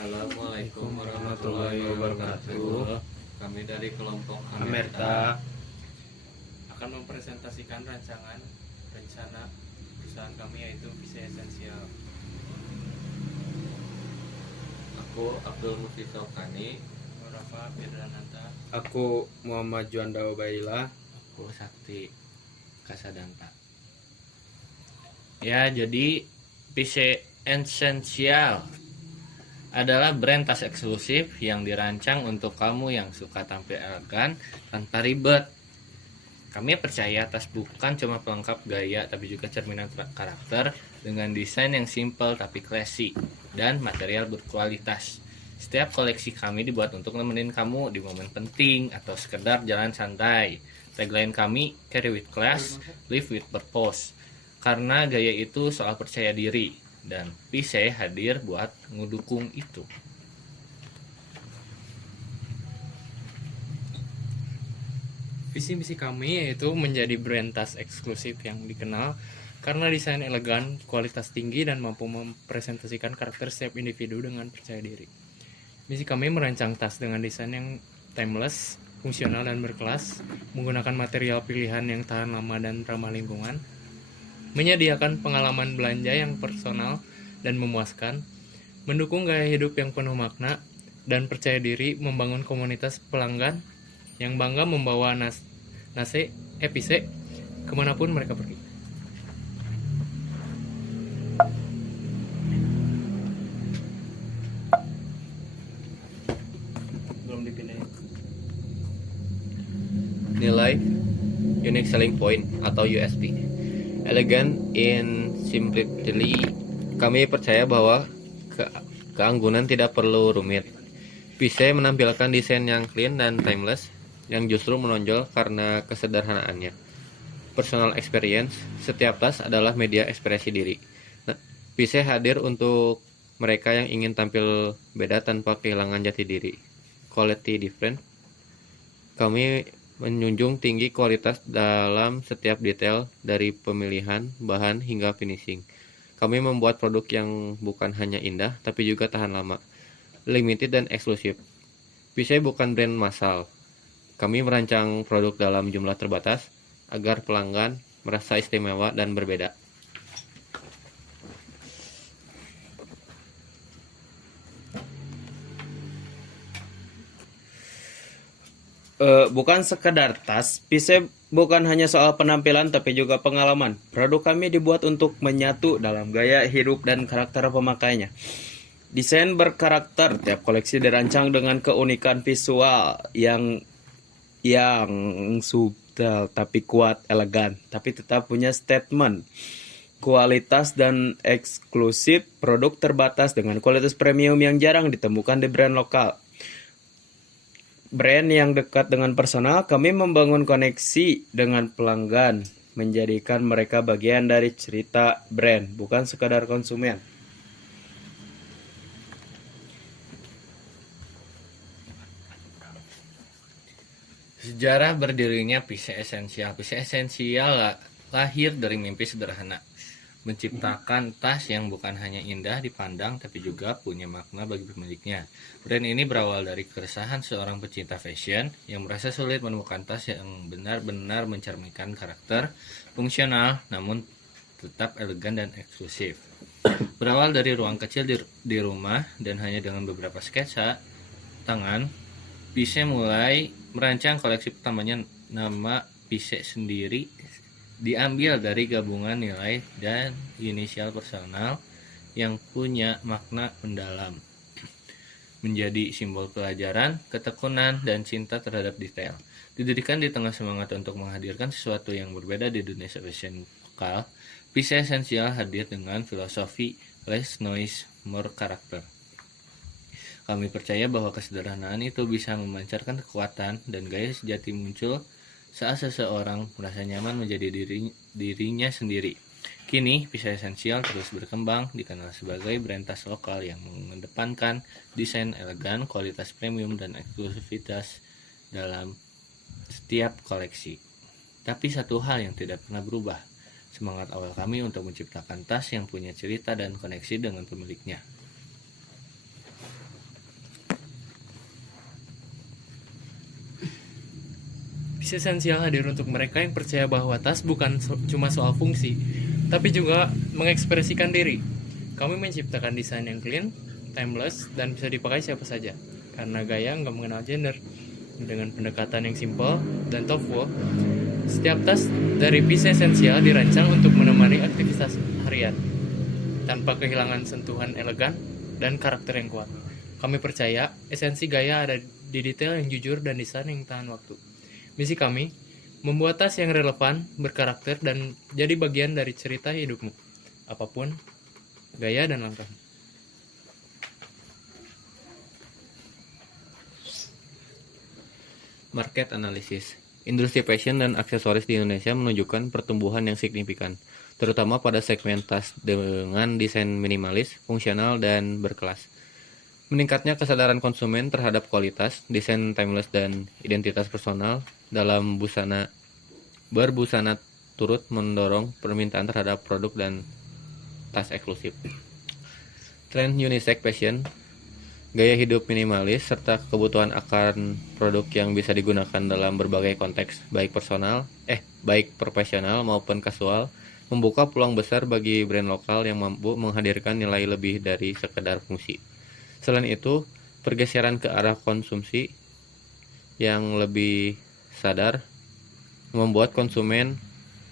Assalamualaikum warahmatullahi wabarakatuh. Kami dari kelompok Amerta akan mempresentasikan rencana perusahaan kami, yaitu Visa Esensial. Aku Abdul Mutisokani. Rafa Firdananta. Aku Muhammad Juanda Ubaila. Aku Sakti Kasadanta. Ya, jadi Visa Esensial adalah brand tas eksklusif yang dirancang untuk kamu yang suka tampil elegan tanpa ribet. Kami percaya tas bukan cuma pelengkap gaya, tapi juga cerminan karakter dengan desain yang simple tapi classy dan material berkualitas. Setiap koleksi kami dibuat untuk nemenin kamu di momen penting atau sekedar jalan santai. Tagline kami, carry with class, live with purpose. Karena gaya itu soal percaya diri. Dan Visa hadir buat ngedukung itu. Visi misi kami yaitu menjadi brand tas eksklusif yang dikenal karena desain elegan, kualitas tinggi, dan mampu mempresentasikan karakter setiap individu dengan percaya diri. Misi kami merancang tas dengan desain yang timeless, fungsional, dan berkelas, menggunakan material pilihan yang tahan lama dan ramah lingkungan, menyediakan pengalaman belanja yang personal dan memuaskan, mendukung gaya hidup yang penuh makna, dan percaya diri membangun komunitas pelanggan yang bangga membawa Visa kemanapun mereka pergi. Belum dipindahin. Nilai Unique Selling Point atau USP. Elegant in simplicity. Kami percaya bahwa keanggunan tidak perlu rumit. Visa menampilkan desain yang clean dan timeless yang justru menonjol karena kesederhanaannya. Personal experience, setiap tas adalah media ekspresi diri. Visa hadir untuk mereka yang ingin tampil beda tanpa kehilangan jati diri. Quality different. Kami menjunjung tinggi kualitas dalam setiap detail, dari pemilihan bahan hingga finishing. Kami membuat produk yang bukan hanya indah, tapi juga tahan lama, limited dan eksklusif. Visa bukan brand massal. Kami merancang produk dalam jumlah terbatas agar pelanggan merasa istimewa dan berbeda. Bukan sekedar tas, Visa bukan hanya soal penampilan tapi juga pengalaman. Produk kami dibuat untuk menyatu dalam gaya hidup dan karakter pemakainya. Desain berkarakter, tiap koleksi dirancang dengan keunikan visual yang subtle tapi kuat, elegan, tapi tetap punya statement. Kualitas dan eksklusif, produk terbatas dengan kualitas premium yang jarang ditemukan di brand lokal. Brand yang dekat dengan personal, kami membangun koneksi dengan pelanggan, menjadikan mereka bagian dari cerita brand, bukan sekadar konsumen. Sejarah berdirinya Visa Esensial. Visa Esensial lahir dari mimpi sederhana, menciptakan tas yang bukan hanya indah dipandang tapi juga punya makna bagi pemiliknya. Brand ini berawal dari keresahan seorang pecinta fashion yang merasa sulit menemukan tas yang benar-benar mencerminkan karakter, fungsional namun tetap elegan dan eksklusif. Berawal dari ruang kecil di rumah dan hanya dengan beberapa sketsa tangan, Visa mulai merancang koleksi pertamanya. Nama Visa sendiri diambil dari gabungan nilai dan inisial personal yang punya makna mendalam, menjadi simbol pelajaran, ketekunan, dan cinta terhadap detail. Didirikan di tengah semangat untuk menghadirkan sesuatu yang berbeda di dunia fashion lokal, Visa Esensial hadir dengan filosofi less noise, more character. Kami percaya bahwa kesederhanaan itu bisa memancarkan kekuatan dan gaya sejati muncul saat seseorang merasa nyaman menjadi dirinya sendiri. Kini, Visa Esensial terus berkembang, dikenal sebagai brand tas lokal yang mengedepankan desain elegan, kualitas premium, dan eksklusivitas dalam setiap koleksi. Tapi satu hal yang tidak pernah berubah, semangat awal kami untuk menciptakan tas yang punya cerita dan koneksi dengan pemiliknya. Piece esensial hadir untuk mereka yang percaya bahwa tas bukan cuma soal fungsi, tapi juga mengekspresikan diri. Kami menciptakan desain yang clean, timeless, dan bisa dipakai siapa saja. Karena gaya nggak mengenal gender. Dengan pendekatan yang simple dan thoughtful, setiap tas dari Piece esensial dirancang untuk menemani aktivitas harian, tanpa kehilangan sentuhan elegan dan karakter yang kuat. Kami percaya esensi gaya ada di detail yang jujur dan desain yang tahan waktu. Misi kami, membuat tas yang relevan, berkarakter, dan jadi bagian dari cerita hidupmu. Apapun gaya dan langkahmu. Market Analysis. Industri fashion dan aksesoris di Indonesia menunjukkan pertumbuhan yang signifikan, terutama pada segmen tas dengan desain minimalis, fungsional, dan berkelas. Meningkatnya kesadaran konsumen terhadap kualitas, desain timeless, dan identitas personal dalam berbusana turut mendorong permintaan terhadap produk dan tas eksklusif. Tren unisex fashion, gaya hidup minimalis, serta kebutuhan akan produk yang bisa digunakan dalam berbagai konteks, baik profesional maupun kasual, membuka peluang besar bagi brand lokal yang mampu menghadirkan nilai lebih dari sekedar fungsi. Selain itu, pergeseran ke arah konsumsi yang lebih sadar membuat konsumen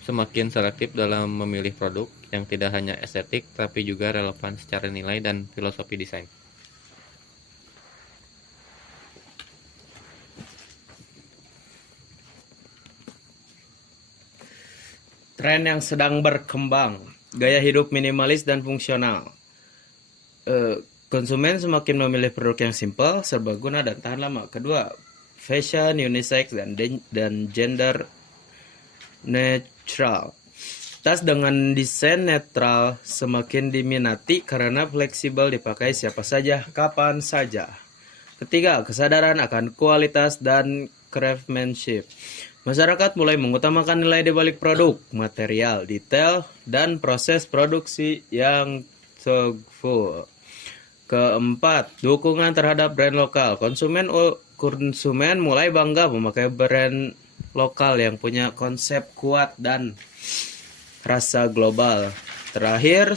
semakin selektif dalam memilih produk yang tidak hanya estetik tapi juga relevan secara nilai dan filosofi desain. Tren yang sedang berkembang, gaya hidup minimalis dan fungsional. Konsumen semakin memilih produk yang simpel, serbaguna, dan tahan lama. Kedua, fashion unisex dan gender netral. Tas dengan desain netral semakin diminati karena fleksibel, dipakai siapa saja, kapan saja. Ketiga, kesadaran akan kualitas dan craftsmanship. Masyarakat mulai mengutamakan nilai di balik produk, material, detail, dan proses produksi yang thoughtful. Keempat, dukungan terhadap brand lokal. Konsumen mulai bangga memakai brand lokal yang punya konsep kuat dan rasa global. Terakhir,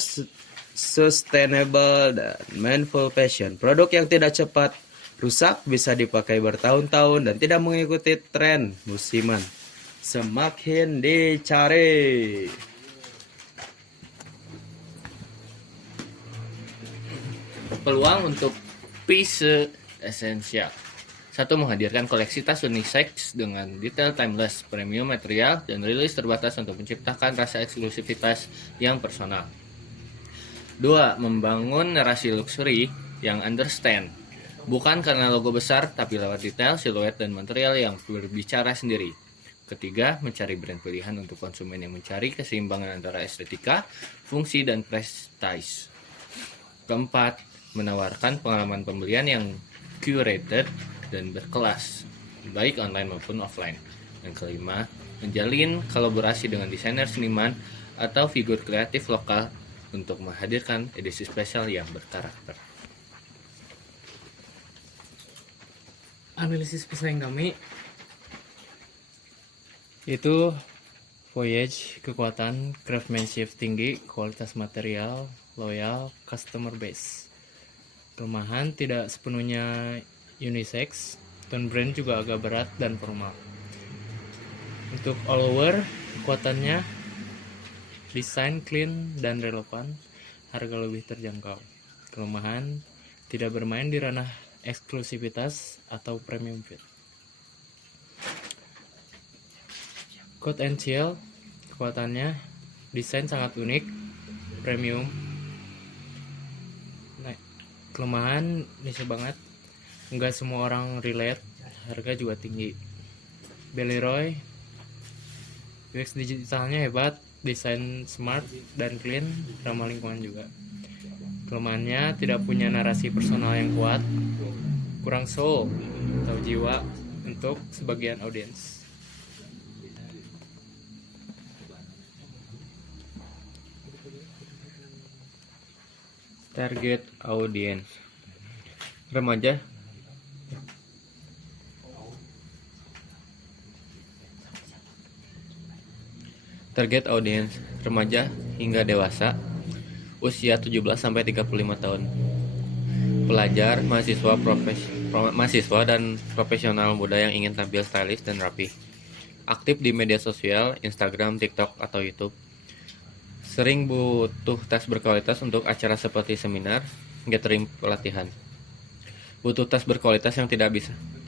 sustainable dan mindful fashion. Produk yang tidak cepat rusak, bisa dipakai bertahun-tahun, dan tidak mengikuti tren musiman semakin dicari. Peluang untuk Piece esensial. 1. Menghadirkan koleksi tas unisex dengan detail timeless, premium material, dan rilis terbatas untuk menciptakan rasa eksklusivitas yang personal. 2. Membangun narasi luxury yang understand, bukan karena logo besar, tapi lewat detail, siluet, dan material yang berbicara sendiri. Ketiga, mencari brand pilihan untuk konsumen yang mencari keseimbangan antara estetika, fungsi, dan prestige. Keempat, menawarkan pengalaman pembelian yang curated dan berkelas, baik online maupun offline. Dan kelima, menjalin kolaborasi dengan desainer seniman atau figur kreatif lokal untuk menghadirkan edisi spesial yang berkarakter. Analisis pesaing kami itu Voyage, kekuatan, craftsmanship tinggi, kualitas material, loyal, customer base. Kelemahan, tidak sepenuhnya unisex, tone brand juga agak berat dan formal. Untuk all over, kekuatannya desain clean dan relevan, harga lebih terjangkau. Kelemahan, tidak bermain di ranah eksklusivitas atau premium fit. Coat and Chill, kekuatannya desain sangat unik, premium. Nah, kelemahan niche banget, nggak semua orang relate, harga juga tinggi. Belleroy, UX digitalnya hebat, desain smart dan clean, ramah lingkungan juga. Kelemahannya tidak punya narasi personal yang kuat, kurang soul atau jiwa untuk sebagian audiens. Target audience remaja. Target audience remaja hingga dewasa, usia 17-35 tahun. Pelajar, mahasiswa dan profesional muda yang ingin tampil stylish dan rapi. Aktif di media sosial, Instagram, TikTok, atau YouTube. Sering butuh tas berkualitas untuk acara seperti seminar, gathering pelatihan. Butuh tas berkualitas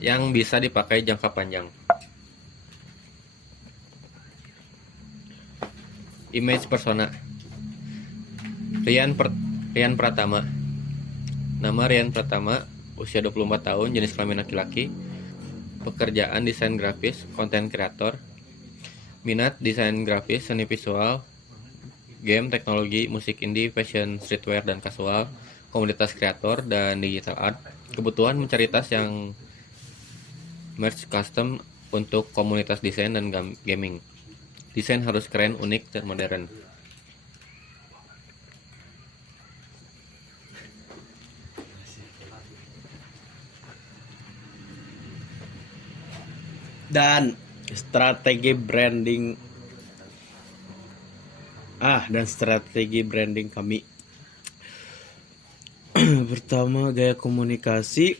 yang bisa dipakai jangka panjang. Image persona. Rian Pratama. Nama Rian Pratama, usia 24 tahun, jenis kelamin laki-laki. Pekerjaan desain grafis, konten kreator. Minat desain grafis, seni visual, game, teknologi, musik indie, fashion, streetwear, dan casual, komunitas kreator, dan digital art. Kebutuhan mencari tas yang merch custom untuk komunitas desain dan gaming. Desain harus keren, unik, dan modern. Dan strategi branding kami. Pertama, gaya komunikasi,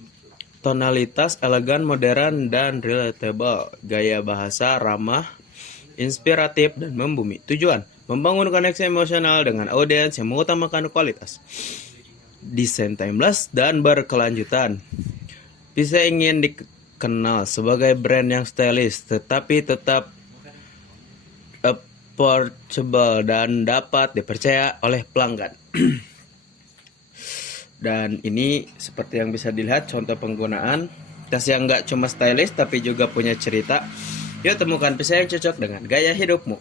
tonalitas elegan, modern, dan relatable. Gaya bahasa ramah, inspiratif, dan membumi. Tujuan, membangun koneksi emosional dengan audiens yang mengutamakan kualitas. Desain timeless dan berkelanjutan. Bisa ingin dikenal sebagai brand yang stylish, tetapi tetap approachable dan dapat dipercaya oleh pelanggan. Dan ini seperti yang bisa dilihat contoh penggunaan tas yang nggak cuma stylish tapi juga punya cerita. Yuk temukan pisau yang cocok dengan gaya hidupmu.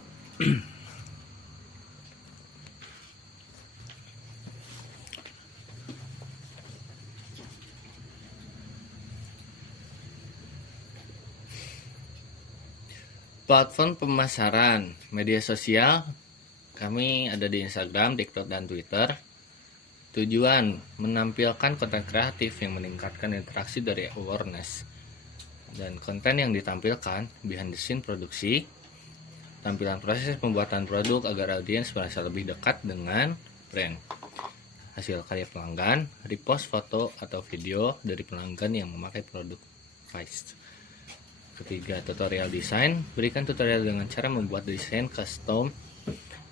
Platform pemasaran, media sosial, kami ada di Instagram, TikTok, dan Twitter. Tujuan, menampilkan konten kreatif yang meningkatkan interaksi dari awareness. Dan konten yang ditampilkan, behind the scene produksi, tampilan proses pembuatan produk agar audiens merasa lebih dekat dengan brand. Hasil karya pelanggan, repost foto atau video dari pelanggan yang memakai produk Vice. Ketiga, tutorial desain. Berikan tutorial dengan cara membuat desain custom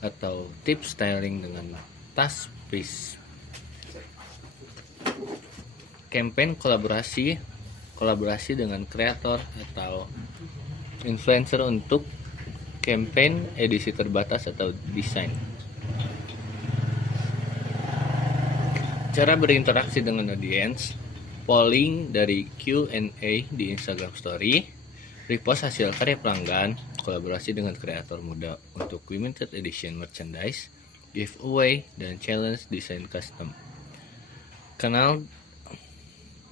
atau tips styling dengan tas piece. Campaign kolaborasi dengan kreator atau influencer untuk campaign edisi terbatas atau desain. Cara berinteraksi dengan audiens, polling dari Q&A di Instagram Story, repost hasil karya pelanggan, kolaborasi dengan kreator muda untuk limited edition merchandise, giveaway, dan challenge desain custom.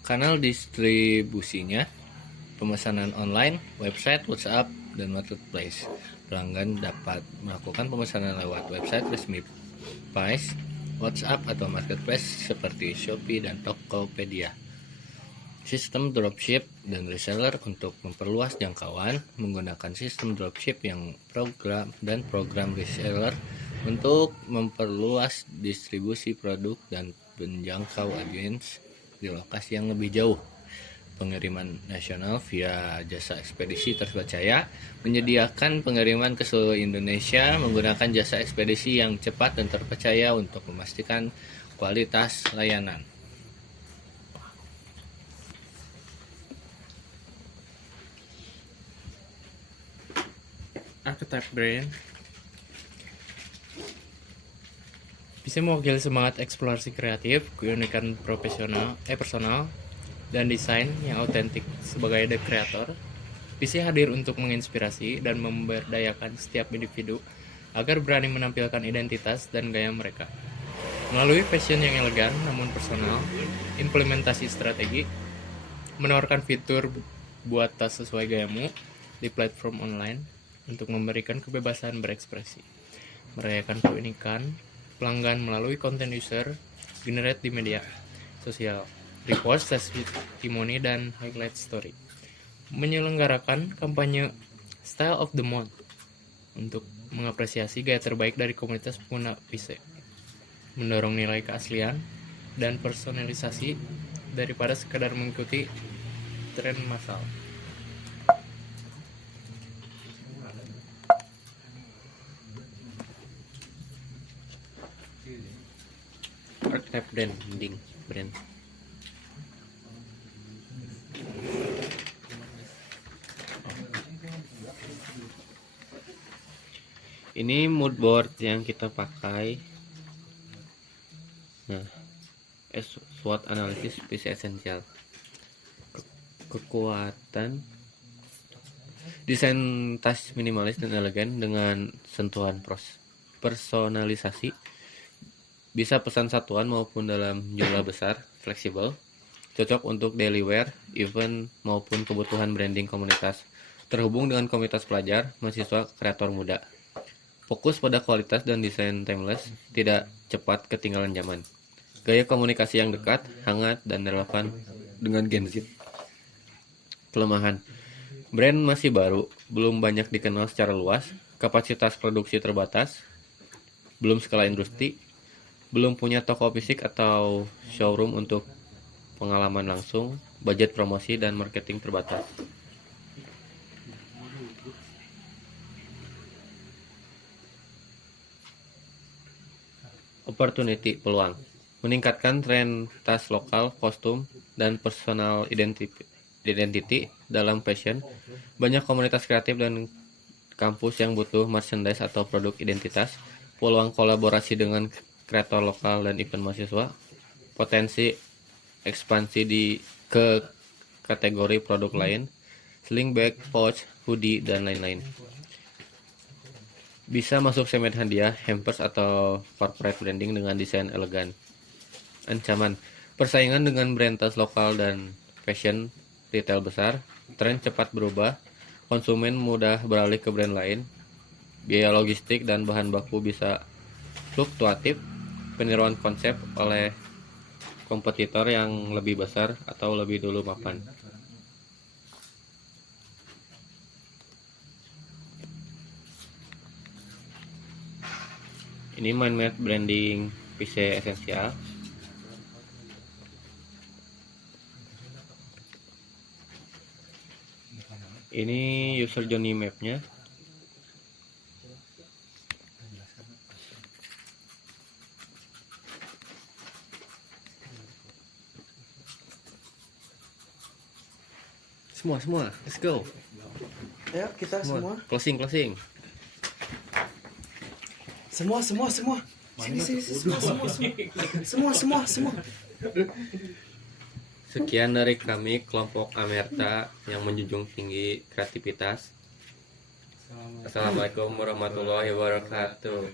Kanal distribusinya, pemesanan online, website, WhatsApp, dan marketplace. Pelanggan dapat melakukan pemesanan lewat website resmi Vice, WhatsApp, atau marketplace seperti Shopee dan Tokopedia. Sistem dropship dan reseller untuk memperluas jangkauan, menggunakan sistem dropship yang program reseller untuk memperluas distribusi produk dan menjangkau audiens di lokasi yang lebih jauh. Pengiriman nasional via jasa ekspedisi terpercaya, menyediakan pengiriman ke seluruh Indonesia menggunakan jasa ekspedisi yang cepat dan terpercaya untuk memastikan kualitas layanan. Archetype brand bisa mewakili semangat eksplorasi kreatif, keunikan personal, dan desain yang autentik. Sebagai the creator, bisa hadir untuk menginspirasi dan memberdayakan setiap individu agar berani menampilkan identitas dan gaya mereka. Melalui fashion yang elegan namun personal, implementasi strategi, menawarkan fitur buat tas sesuai gayamu di platform online untuk memberikan kebebasan berekspresi, merayakan keunikan pelanggan melalui konten user generate di media sosial, repost, testimoni, dan highlight story, menyelenggarakan kampanye Style of the Month untuk mengapresiasi gaya terbaik dari komunitas pengguna PC, mendorong nilai keaslian dan personalisasi daripada sekadar mengikuti tren massal. Archetype branding brand. Ini mood board yang kita pakai. Nah, SWOT analisis PC esensial. Kekuatan desain tas minimalis dan elegan dengan sentuhan personalisasi. Bisa pesan satuan maupun dalam jumlah besar, fleksibel, cocok untuk daily wear, event maupun kebutuhan branding komunitas. Terhubung dengan komunitas pelajar, mahasiswa, kreator muda. Fokus pada kualitas dan desain timeless, tidak cepat ketinggalan zaman. Gaya komunikasi yang dekat, hangat, dan relevan dengan Gen Z. Kelemahan, brand masih baru, belum banyak dikenal secara luas, kapasitas produksi terbatas, belum skala industri, belum punya toko fisik atau showroom untuk pengalaman langsung, budget promosi dan marketing terbatas. Opportunity, peluang. Meningkatkan tren tas lokal, kostum, dan personal identity dalam fashion. Banyak komunitas kreatif dan kampus yang butuh merchandise atau produk identitas. Peluang kolaborasi dengan kreator lokal dan event mahasiswa. Potensi ekspansi ke kategori produk lain. Sling bag, pouch, hoodie, dan lain-lain. Bisa masuk segmen hadiah, hampers, atau corporate branding dengan desain elegan. Ancaman, persaingan dengan brand tas lokal dan fashion retail besar, tren cepat berubah, konsumen mudah beralih ke brand lain, biaya logistik dan bahan baku bisa fluktuatif, peniruan konsep oleh kompetitor yang lebih besar atau lebih dulu mapan. Ini mind map branding PC esensial. Ini user journey mapnya. Semua, let's go. Ya, kita semua. Closing. Semua. Sini. Semua. Sekian dari kami, kelompok Amerta yang menjunjung tinggi kreativitas. Assalamualaikum warahmatullahi wabarakatuh.